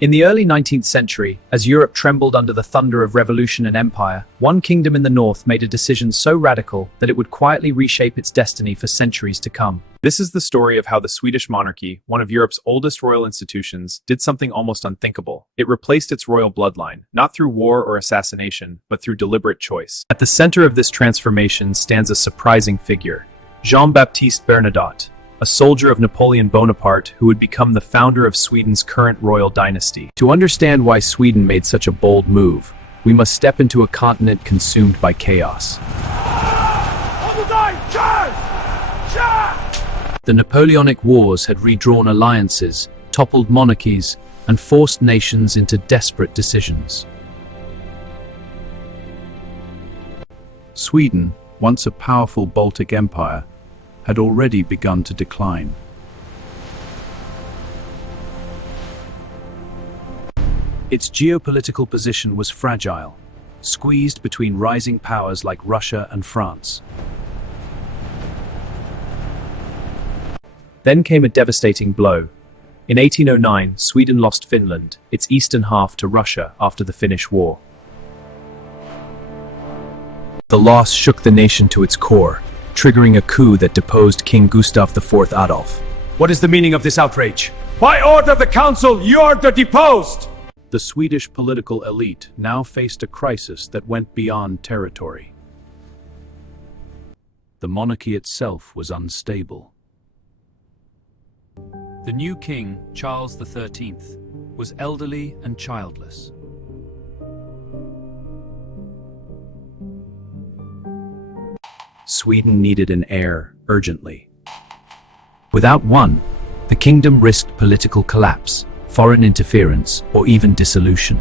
In the early 19th century, as Europe trembled under the thunder of revolution and empire, one kingdom in the north made a decision so radical that it would quietly reshape its destiny for centuries to come. This is the story of how the Swedish monarchy, one of Europe's oldest royal institutions, did something almost unthinkable. It replaced its royal bloodline, not through war or assassination, but through deliberate choice. At the center of this transformation stands a surprising figure, Jean-Baptiste Bernadotte, a soldier of Napoleon Bonaparte who would become the founder of Sweden's current royal dynasty. To understand why Sweden made such a bold move, we must step into a continent consumed by chaos. The Napoleonic Wars had redrawn alliances, toppled monarchies, and forced nations into desperate decisions. Sweden, once a powerful Baltic empire, had already begun to decline. Its geopolitical position was fragile, squeezed between rising powers like Russia and France. Then came a devastating blow. In 1809, Sweden lost Finland, its eastern half, to Russia after the Finnish War. The loss shook the nation to its core, triggering a coup that deposed King Gustav IV Adolf. What is the meaning of this outrage? By order of the council, you are deposed! The Swedish political elite now faced a crisis that went beyond territory. The monarchy itself was unstable. The new king, Charles XIII, was elderly and childless. Sweden needed an heir urgently. Without one, the kingdom risked political collapse, foreign interference, or even dissolution.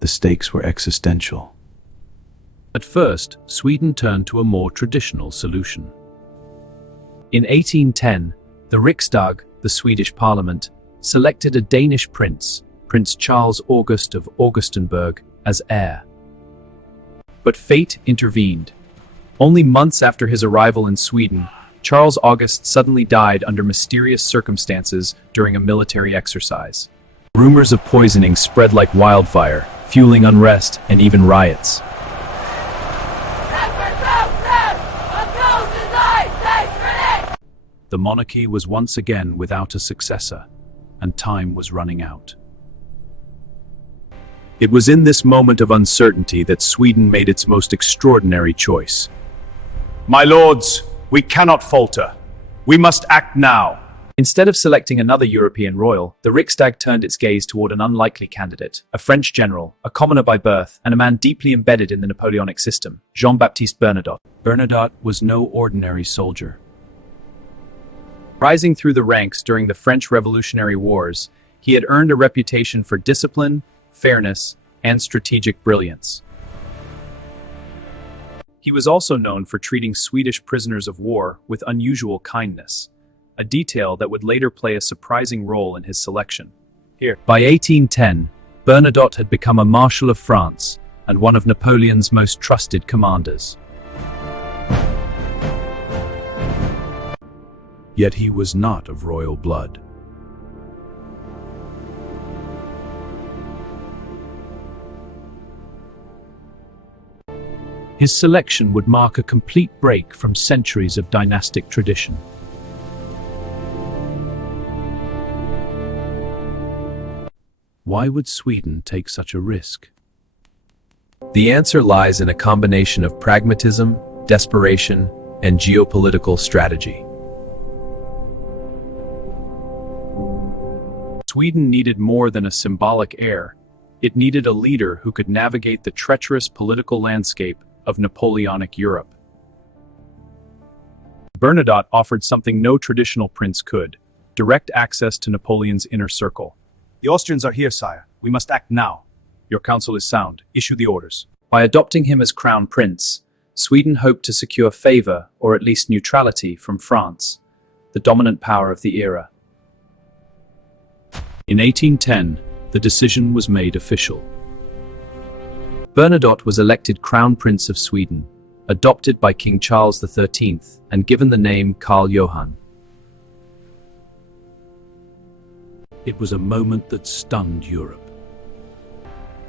The stakes were existential. At first, Sweden turned to a more traditional solution. In 1810, the Riksdag, the Swedish parliament, selected a Danish prince, Prince Charles August of Augustenburg, as heir. But fate intervened. Only months after his arrival in Sweden, Charles August suddenly died under mysterious circumstances during a military exercise. Rumors of poisoning spread like wildfire, fueling unrest and even riots. The monarchy was once again without a successor, and time was running out. It was in this moment of uncertainty that Sweden made its most extraordinary choice. My lords, we cannot falter. We must act now. Instead of selecting another European royal, the Riksdag turned its gaze toward an unlikely candidate, a French general, a commoner by birth, and a man deeply embedded in the Napoleonic system, Jean-Baptiste Bernadotte. Bernadotte was no ordinary soldier. Rising through the ranks during the French Revolutionary Wars, he had earned a reputation for discipline, fairness, and strategic brilliance. He was also known for treating Swedish prisoners of war with unusual kindness, a detail that would later play a surprising role in his selection. By 1810, Bernadotte had become a marshal of France and one of Napoleon's most trusted commanders. Yet he was not of royal blood. His selection would mark a complete break from centuries of dynastic tradition. Why would Sweden take such a risk? The answer lies in a combination of pragmatism, desperation, and geopolitical strategy. Sweden needed more than a symbolic heir. It needed a leader who could navigate the treacherous political landscape of Napoleonic Europe. Bernadotte offered something no traditional prince could: direct access to Napoleon's inner circle. The Austrians are here, sire. We must act now. Your counsel is sound. Issue the orders. By adopting him as crown prince, Sweden hoped to secure favor, or at least neutrality, from France, the dominant power of the era. In 1810, the decision was made official. Bernadotte was elected Crown Prince of Sweden, adopted by King Charles XIII, and given the name Karl Johan. It was a moment that stunned Europe.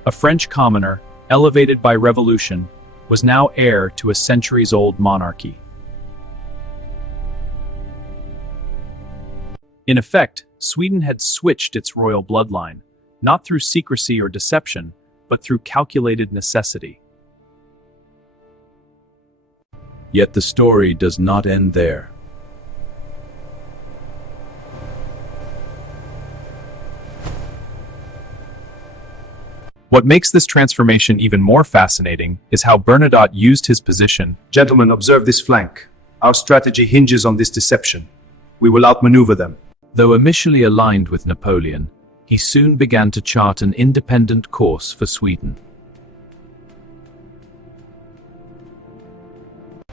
A French commoner, elevated by revolution, was now heir to a centuries-old monarchy. In effect, Sweden had switched its royal bloodline, not through secrecy or deception, but through calculated necessity. Yet the story does not end there. What makes this transformation even more fascinating is how Bernadotte used his position. Gentlemen, observe this flank. Our strategy hinges on this deception. We will outmaneuver them. Though initially aligned with Napoleon, he soon began to chart an independent course for Sweden.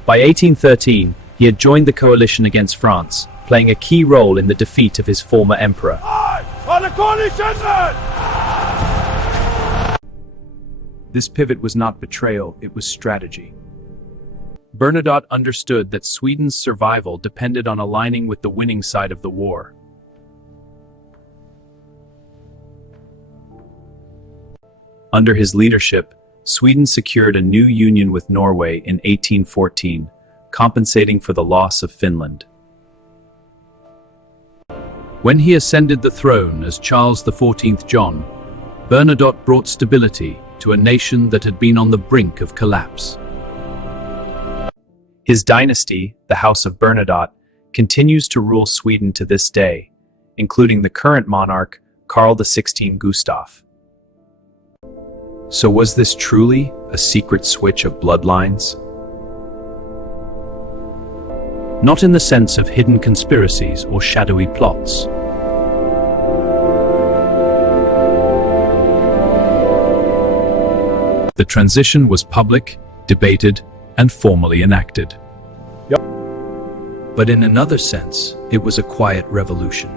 By 1813, he had joined the coalition against France, playing a key role in the defeat of his former emperor. This pivot was not betrayal, it was strategy. Bernadotte understood that Sweden's survival depended on aligning with the winning side of the war. Under his leadership, Sweden secured a new union with Norway in 1814, compensating for the loss of Finland. When he ascended the throne as Charles XIV John, Bernadotte brought stability to a nation that had been on the brink of collapse. His dynasty, the House of Bernadotte, continues to rule Sweden to this day, including the current monarch, Carl XVI Gustaf. So was this truly a secret switch of bloodlines? Not in the sense of hidden conspiracies or shadowy plots. The transition was public, debated, and formally enacted. But in another sense, it was a quiet revolution.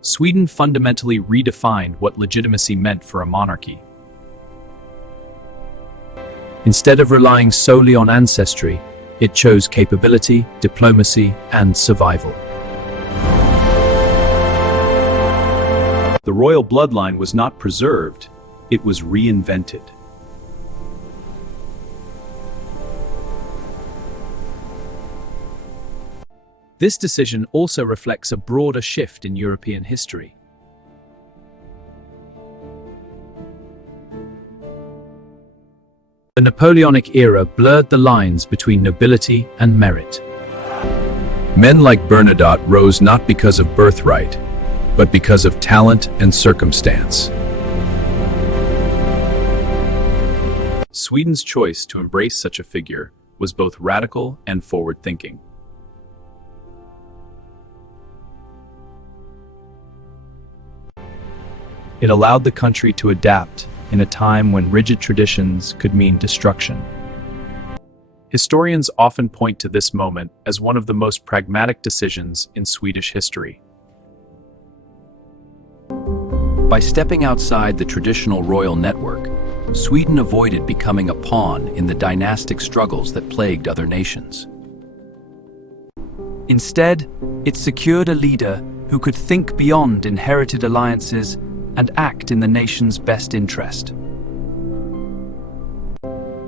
Sweden fundamentally redefined what legitimacy meant for a monarchy. Instead of relying solely on ancestry, it chose capability, diplomacy, and survival. The royal bloodline was not preserved, it was reinvented. This decision also reflects a broader shift in European history. The Napoleonic era blurred the lines between nobility and merit. Men like Bernadotte rose not because of birthright, but because of talent and circumstance. Sweden's choice to embrace such a figure was both radical and forward-thinking. It allowed the country to adapt in a time when rigid traditions could mean destruction. Historians often point to this moment as one of the most pragmatic decisions in Swedish history. By stepping outside the traditional royal network, Sweden avoided becoming a pawn in the dynastic struggles that plagued other nations. Instead, it secured a leader who could think beyond inherited alliances and act in the nation's best interest.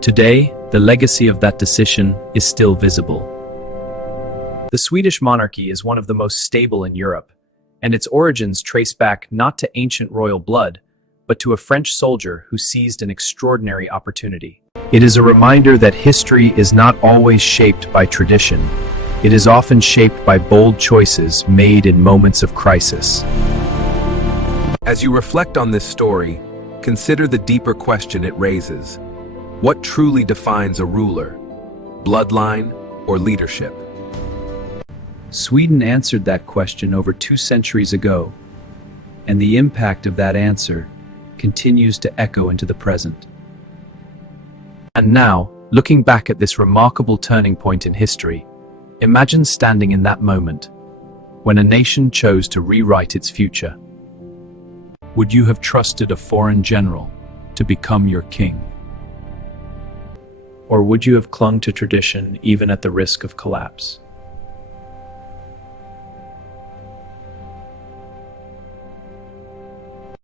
Today, the legacy of that decision is still visible. The Swedish monarchy is one of the most stable in Europe, and its origins trace back not to ancient royal blood, but to a French soldier who seized an extraordinary opportunity. It is a reminder that history is not always shaped by tradition. It is often shaped by bold choices made in moments of crisis. As you reflect on this story, consider the deeper question it raises. What truly defines a ruler? Bloodline or leadership? Sweden answered that question over 2 centuries ago, and the impact of that answer continues to echo into the present. And now, looking back at this remarkable turning point in history, imagine standing in that moment, when a nation chose to rewrite its future. Would you have trusted a foreign general to become your king? Or would you have clung to tradition even at the risk of collapse?